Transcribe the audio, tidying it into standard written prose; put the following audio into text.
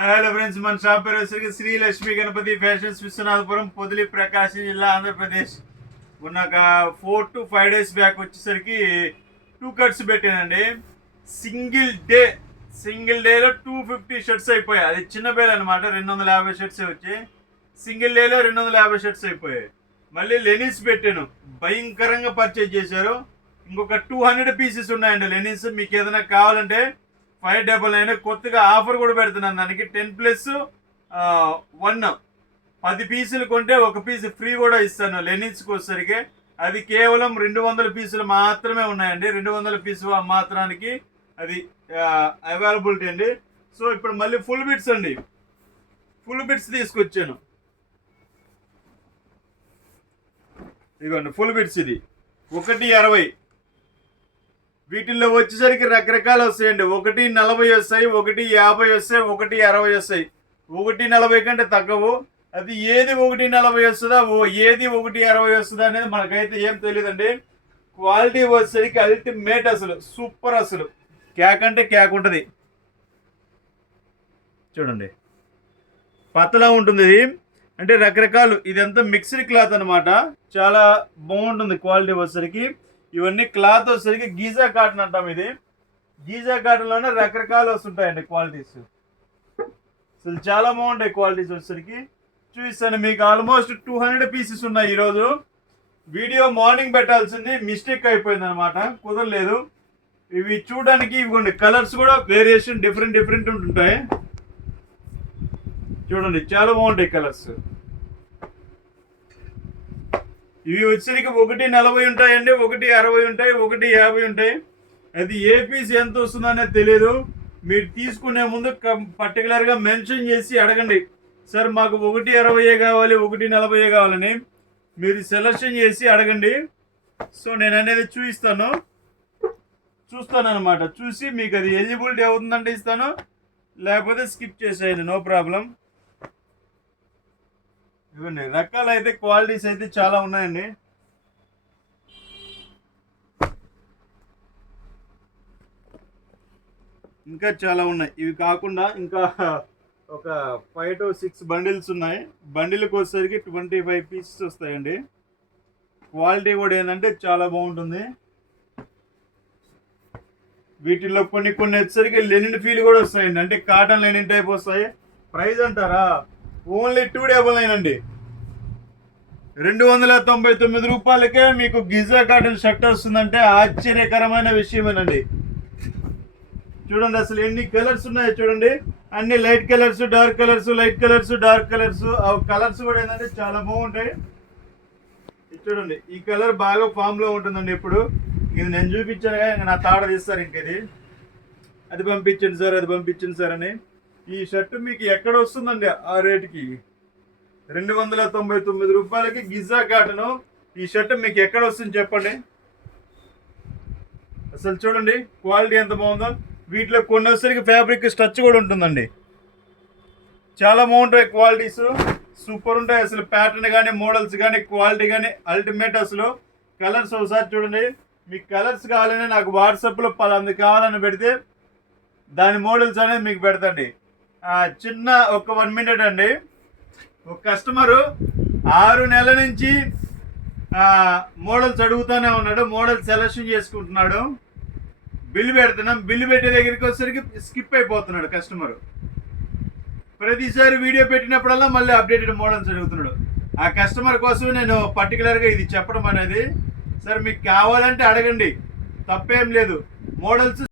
Hello friends, మన shop పేరు వచ్చేసరికి శ్రీ లక్ష్మీ గణపతి ఫ్యాషన్స్, విశ్వనాథపురం, పొదిలి, ప్రకాశం జిల్లా, ఆంధ్రప్రదేశ్. మొన్న ఒక 4 to 5 days బ్యాక్ వచ్చేసరికి 2 cuts పెట్టానండి. సింగిల్ డేలో 250 షర్ట్స్ అయిపోయాయి. అది చిన్న బేల్ అనమాట. 250 షర్ట్స్ వచ్చాయి. సింగిల్ డేలో 250 షర్ట్స్ అయిపోయాయి. మళ్ళీ లెనిన్స్ పెట్టాను, భయంకరంగా పర్చేజ్ చేశారు. ఇంకొక 200 పీసెస్ ఉన్నాయండి లెనిన్స్. మీకు ఏదైనా కావాలంటే 599 కొత్తగా ఆఫర్ కూడా పెడుతున్నాను. దానికి 10+1 10 పీసులు కొంటే 1 పీస్ ఫ్రీ కూడా ఇస్తాను లెనిన్స్కి వచ్చేసరికి. అది కేవలం 200 పీసులు మాత్రమే ఉన్నాయండి. 200 పీసులు మాత్రానికి అది అవైలబిలిటీ అండి. సో ఇప్పుడు మళ్ళీ ఫుల్ బిట్స్ అండి, ఫుల్ బిట్స్ తీసుకొచ్చాను. ఇదిగోండి ఫుల్ బిట్స్. ఇది 1.60. వీటిల్లో వచ్చేసరికి రకరకాలు వస్తాయండి. 1.40 వస్తాయి, 1.50 వస్తాయి, 1.60 వస్తాయి. 1.40 కంటే తగ్గవు. అది ఏది 1.40 వస్తుందా, ఏది 1.60 వస్తుందా అనేది మనకైతే ఏం తెలియదండి. క్వాలిటీ వచ్చేసరికి అల్టిమేట్, అసలు సూపర్, అసలు క్యాక్ అంటే క్యాక్ ఉంటుంది. చూడండి పతలా ఉంటుంది ఇది. అంటే రకరకాలు, ఇదంతా మిక్స్డ్ క్లాత్ అనమాట. చాలా బాగుంటుంది క్వాలిటీ వచ్చేసరికి. ఇవన్నీ క్లాత్ వచ్చేసరికి గీజా కాటన్ అంటాం. ఇది గీజా కాటన్లోనే రకరకాలు వస్తుంటాయండి క్వాలిటీస్. అసలు చాలా బాగుంటాయి క్వాలిటీస్ వచ్చేసరికి. చూపిస్తాను మీకు. ఆల్మోస్ట్ 200 పీసెస్ ఉన్నాయి. ఈరోజు వీడియో మార్నింగ్ పెట్టాల్సింది, మిస్టేక్ అయిపోయింది అనమాట, కుదరలేదు. ఇవి చూడడానికి ఇవ్వండి, కలర్స్ కూడా వేరియేషన్ డిఫరెంట్ ఉంటుంటాయి. చూడండి చాలా బాగుంటాయి కలర్స్. ఇవి వచ్చేసరికి 1.40 ఉంటాయండి, 1.60 ఉంటాయి, 1.50 ఉంటాయి. అది ఏ పీస్ ఎంత వస్తుందో అనేది తెలియదు. మీరు తీసుకునే ముందు పర్టికులర్గా మెన్షన్ చేసి అడగండి, సార్ మాకు 1.60 కావాలి, 1.40 కావాలని మీరు సెలెక్షన్ చేసి అడగండి. సో నేను అనేది చూస్తాను అనమాట. చూసి మీకు అది ఎలిజిబిలిటీ అవుతుందంటే ఇస్తాను, లేకపోతే స్కిప్ చేసేయండి, నో ప్రాబ్లం. ఇవ్వండి రకాలు అయితే, క్వాలిటీస్ అయితే చాలా ఉన్నాయండి. ఇంకా చాలా ఉన్నాయి. ఇవి కాకుండా ఇంకా ఒక 5 to 6 బండిల్స్ ఉన్నాయి. బండిల్కి వచ్చేసరికి 25 పీసెస్ వస్తాయండి. క్వాలిటీ కూడా ఏంటంటే చాలా బాగుంటుంది. వీటిల్లో కొన్ని వచ్చేసరికి లెనిన్ ఫీల్ కూడా వస్తాయండి. అంటే కాటన్ లెనిన్ టైప్ వస్తాయి. ప్రైస్ అంటారా, ఓన్లీ 299 అండి. 299 రూపాయలకే మీకు గిజా కాటన్ షర్ట్ వస్తుందంటే ఆశ్చర్యకరమైన విషయమేనండి. చూడండి అసలు ఎన్ని కలర్స్ ఉన్నాయో చూడండి. అన్ని light colours, dark colours, light colours, dark colours. ఆ కలర్స్ కూడా ఏంటంటే చాలా బాగుంటాయి. చూడండి ఈ కలర్ బాగా ఫామ్ లో ఉంటుందండి. ఇప్పుడు ఇది నేను చూపించాను కదా, నా తాడ తీస్తారు ఇంకది, అది పంపించండి సార్, అది పంపించండి సార్ అని. ఈ షర్ట్ మీకు ఎక్కడ వస్తుందండి ఆ రేటుకి? 299 రూపాయలకి గిజా కాటను. ఈ షర్ట్ మీకు ఎక్కడ వస్తుంది చెప్పండి. అసలు చూడండి క్వాలిటీ ఎంత బాగుందో. వీటిలో కొన్ని వచ్చేసరికి ఫ్యాబ్రిక్ స్ట్రచ్ కూడా ఉంటుందండి. చాలా బాగుంటాయి క్వాలిటీస్, సూపర్ ఉంటాయి అసలు. ప్యాటర్న్ కానీ, మోడల్స్ కానీ, క్వాలిటీ కానీ అల్టిమేట్ అసలు. కలర్స్ ఒకసారి చూడండి. మీకు కలర్స్ కావాలని నాకు వాట్సాప్లో 10 కావాలని పెడితే దాని మోడల్స్ అనేది మీకు పెడతండి. చిన్న ఒక 1 minute అండి. ఒక కస్టమరు 6 నెలల నుంచి మోడల్స్ అడుగుతూనే ఉన్నాడు. మోడల్ సెలెక్షన్ చేసుకుంటున్నాడు. బిల్లు పెడుతున్నాం, బిల్లు పెట్టే దగ్గరికి వచ్చేసరికి స్కిప్ అయిపోతున్నాడు కస్టమరు. ప్రతిసారి వీడియో పెట్టినప్పుడల్లా మళ్ళీ అప్డేటెడ్ మోడల్స్ అడుగుతున్నాడు. ఆ కస్టమర్ కోసం నేను పర్టికులర్గా ఇది చెప్పడం అనేది. సార్ మీకు కావాలంటే అడగండి, తప్పేం లేదు. మోడల్స్